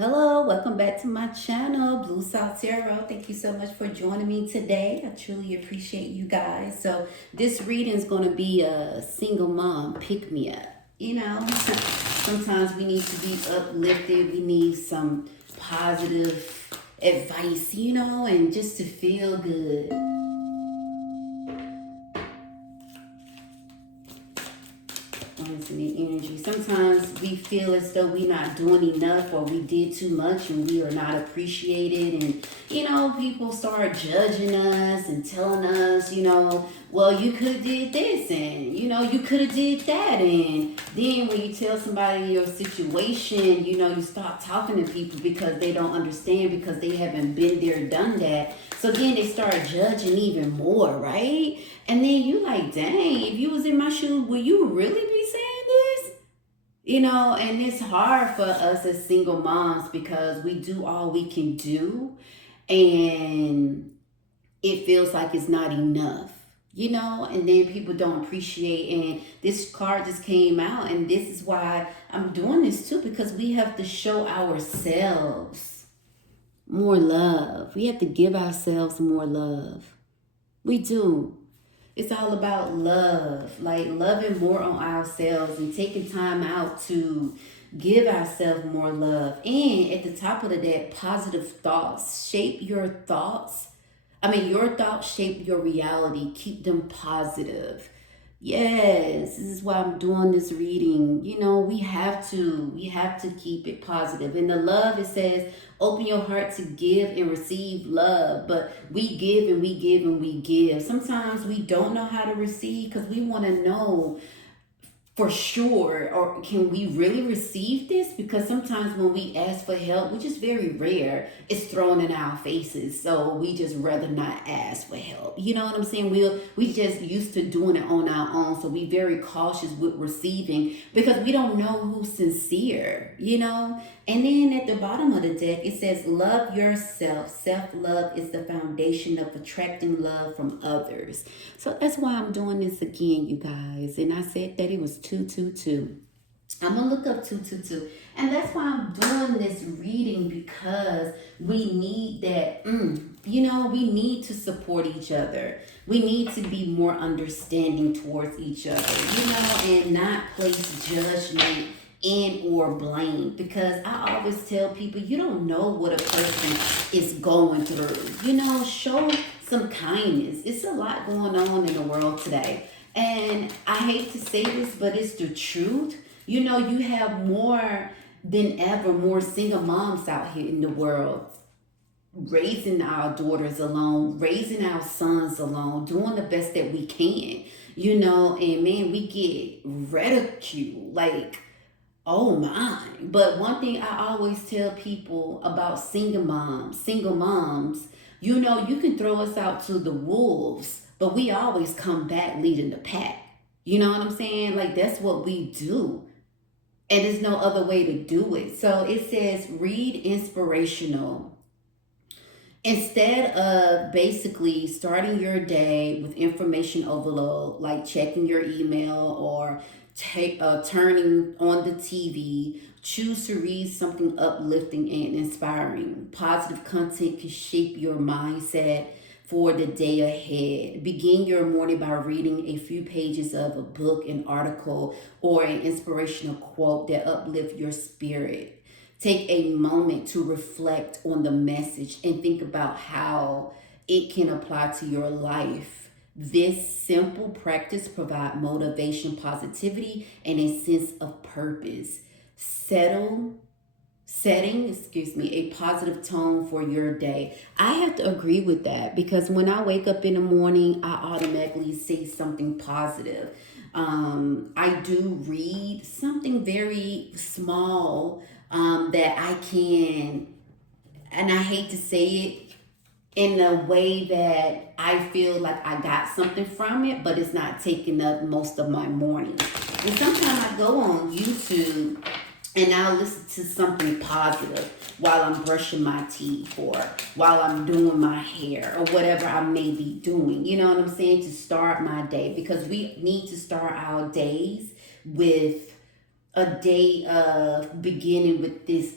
Hello, welcome back to my channel, Blue South Tarot. Thank you so much for joining me today. I truly appreciate you guys. So this reading is going to be a single mom pick me up. Sometimes we need to be uplifted. We need some positive advice, and just to feel good. The energy. Sometimes we feel as though we're not doing enough or we did too much and we are not appreciated. And, people start judging us and telling us, well, you could have did this and, you could have did that. And then when you tell somebody your situation, you stop talking to people because they don't understand because they haven't been there, done that. So then they start judging even more, right? And then you like, dang, if you was in my shoes, would you really be saying this? And it's hard for us as single moms because we do all we can do and it feels like it's not enough. And then people don't appreciate. And this card just came out, and this is why I'm doing this too, because we have to show ourselves more love. We have to give ourselves more love. We do. It's all about love, like loving more on ourselves and taking time out to give ourselves more love. And at the top of that, positive thoughts. Shape your thoughts. Your thoughts shape your reality. Keep them positive. Yes, this is why I'm doing this reading. We have to keep it positive. In the love, it says, open your heart to give and receive love. But we give and we give and we give. Sometimes we don't know how to receive because we want to know for sure, or can we really receive this? Because sometimes when we ask for help, which is very rare, it's thrown in our faces. So we just rather not ask for help. You know what I'm saying? We just used to doing it on our own. So we very cautious with receiving because we don't know who's sincere. And then at the bottom of the deck, it says, love yourself. Self-love is the foundation of attracting love from others. So that's why I'm doing this again, you guys. And I said that it was 222. I'm going to look up 222. And that's why I'm doing this reading, because we need that. We need to support each other. We need to be more understanding towards each other, and not place judgment and or blame, because I always tell people you don't know what a person is going through. Show some kindness. It's a lot going on in the world today, and I hate to say this, but it's the truth. You have more than ever more single moms out here in the world, raising our daughters alone, raising our sons alone, doing the best that we can, and man, we get ridiculed like, oh my. But one thing I always tell people about single moms, you can throw us out to the wolves, but we always come back leading the pack. You know what I'm saying? Like, that's what we do. And there's no other way to do it. So it says, read inspirational. Instead of basically starting your day with information overload, like checking your email or turning on the TV, choose to read something uplifting and inspiring. Positive content can shape your mindset for the day ahead. Begin your morning by reading a few pages of a book, an article, or an inspirational quote that uplift your spirit. Take a moment to reflect on the message and think about how it can apply to your life. This simple practice provides motivation, positivity, and a sense of purpose. Setting a positive tone for your day. I have to agree with that, because when I wake up in the morning, I automatically say something positive. I do read something very small that I can, and I hate to say it, in a way that I feel like I got something from it, but it's not taking up most of my morning. And sometimes I go on YouTube and I'll listen to something positive while I'm brushing my teeth or while I'm doing my hair or whatever I may be doing. You know what I'm saying? To start my day, because we need to start our days with a day of beginning with this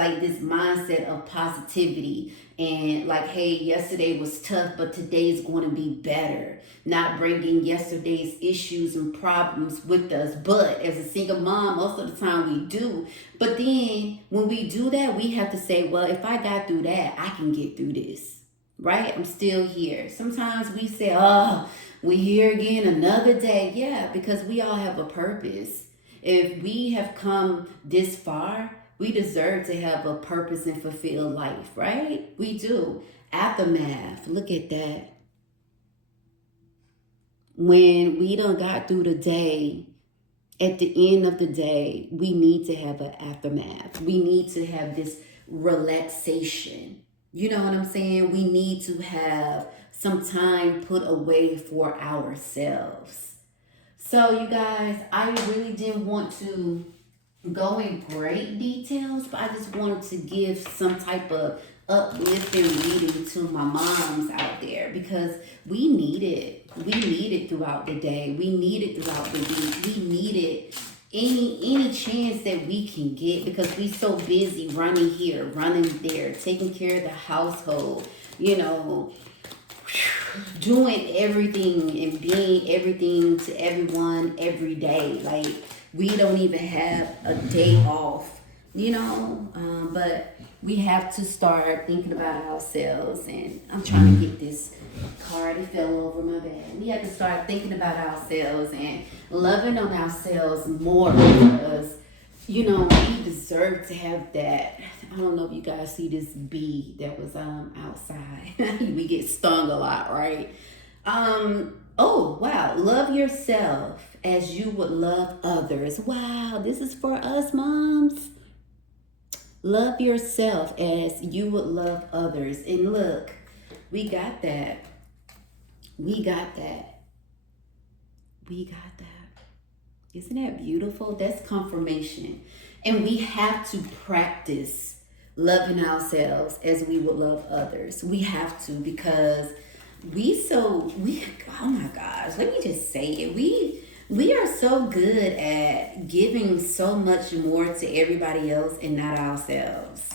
like this mindset of positivity and like, hey, yesterday was tough, but today's going to be better. Not bringing yesterday's issues and problems with us. But as a single mom, most of the time we do. But then when we do that, we have to say, well, if I got through that, I can get through this. Right? I'm still here. Sometimes we say, oh, we here again another day. Yeah, because we all have a purpose. If we have come this far, we deserve to have a purpose and fulfilled life, right? We do. Aftermath, look at that. When we done got through the day, at the end of the day, we need to have an aftermath. We need to have this relaxation. You know what I'm saying? We need to have some time put away for ourselves. So, you guys, I really didn't want to go in great details, but I just wanted to give some type of uplifting reading to my moms out there because we need it. We need it throughout the day. We need it throughout the week. We need it any chance that we can get because we so busy running here, running there, taking care of the household, you know, doing everything and being everything to everyone every day. Like, we don't even have a day off, you know, but we have to start thinking about ourselves. And I'm trying to get this card, it fell over my bed. We have to start thinking about ourselves and loving on ourselves more because, you know, we deserve to have that. I don't know if you guys see this bee that was outside. We get stung a lot, right? Oh, wow. Love yourself as you would love others. Wow, this is for us moms. Love yourself as you would love others. And look, we got that. We got that. We got that. Isn't that beautiful? That's confirmation. And we have to practice loving ourselves as we would love others. We have to because oh my gosh, let me just say it. We are so good at giving so much more to everybody else and not ourselves.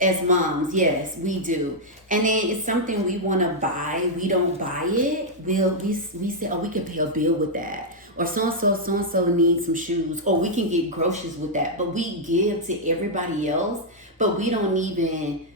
As moms, yes, we do. And then it's something we want to buy. We don't buy it. We say, oh, we can pay a bill with that. Or so-and-so needs some shoes. Or we can get groceries with that. But we give to everybody else. But we don't even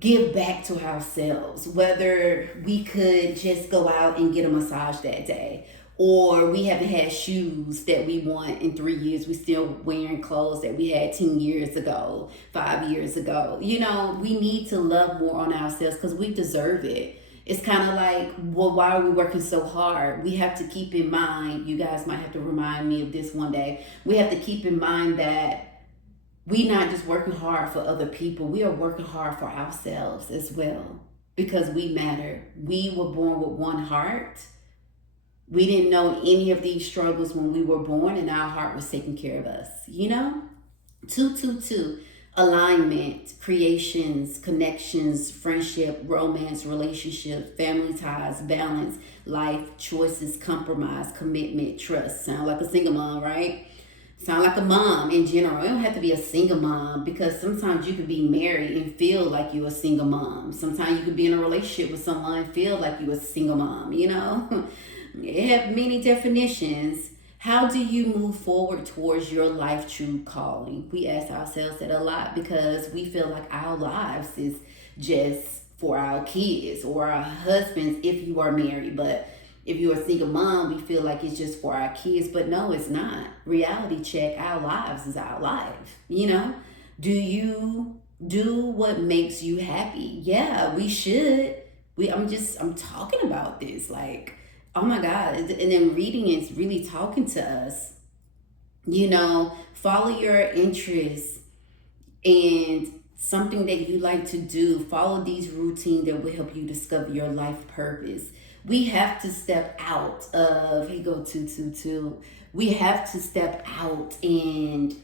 give back to ourselves. Whether we could just go out and get a massage that day. Or we haven't had shoes that we want in 3 years. We still wearing clothes that we had 10 years ago, 5 years ago. You know, we need to love more on ourselves because we deserve it. It's kind of like, well, why are we working so hard? We have to keep in mind, you guys might have to remind me of this one day. We have to keep in mind that we're not just working hard for other people. We are working hard for ourselves as well because we matter. We were born with one heart. We didn't know any of these struggles when we were born, and our heart was taking care of us, you know? 222, alignment, creations, connections, friendship, romance, relationship, family ties, balance, life, choices, compromise, commitment, trust. Sound like a single mom, right? Sound like a mom in general. You don't have to be a single mom because sometimes you could be married and feel like you're a single mom. Sometimes you could be in a relationship with someone and feel like you're a single mom, you know? It have many definitions. How do you move forward towards your life true calling? We ask ourselves that a lot because we feel like our lives is just for our kids or our husbands if you are married. But if you're a single mom, we feel like it's just for our kids. But no, it's not. Reality check, our lives is our life. You know? Do you do what makes you happy? Yeah, we should. I'm talking about this. Like, oh my God. And then reading is really talking to us. You know, follow your interests and something that you like to do. Follow these routines that will help you discover your life purpose. We have to step out of, here go 222. We have to step out and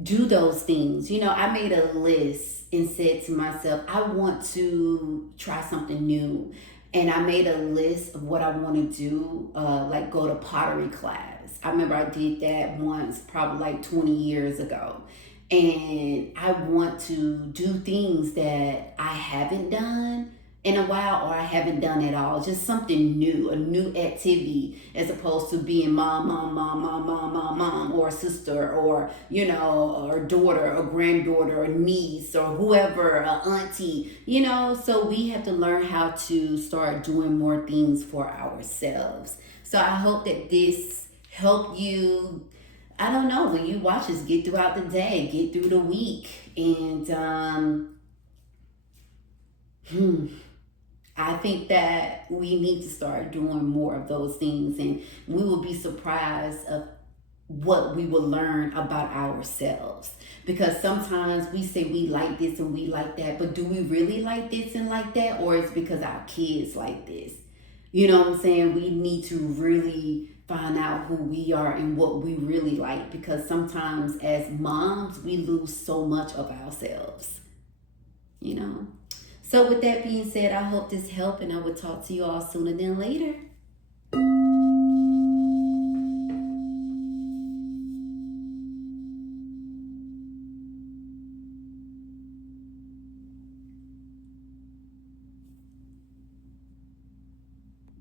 do those things. You know, I made a list and said to myself, I want to try something new. And I made a list of what I want to do, like go to pottery class. I remember I did that once, probably like 20 years ago. And I want to do things that I haven't done in a while, or I haven't done at all. Just something new, a new activity, as opposed to being mom, or a sister, or, or daughter, or granddaughter, or niece, or whoever, auntie, So we have to learn how to start doing more things for ourselves. So I hope that this helped you. I don't know, when you watch us get throughout the day, get through the week, and I think that we need to start doing more of those things, and we will be surprised of what we will learn about ourselves. Because sometimes we say we like this and we like that, but do we really like this and like that, or it's because our kids like this? You know what I'm saying? We need to really find out who we are and what we really like, because sometimes as moms we lose so much of ourselves, you know. So with that being said, I hope this helped, and I will talk to you all sooner than later.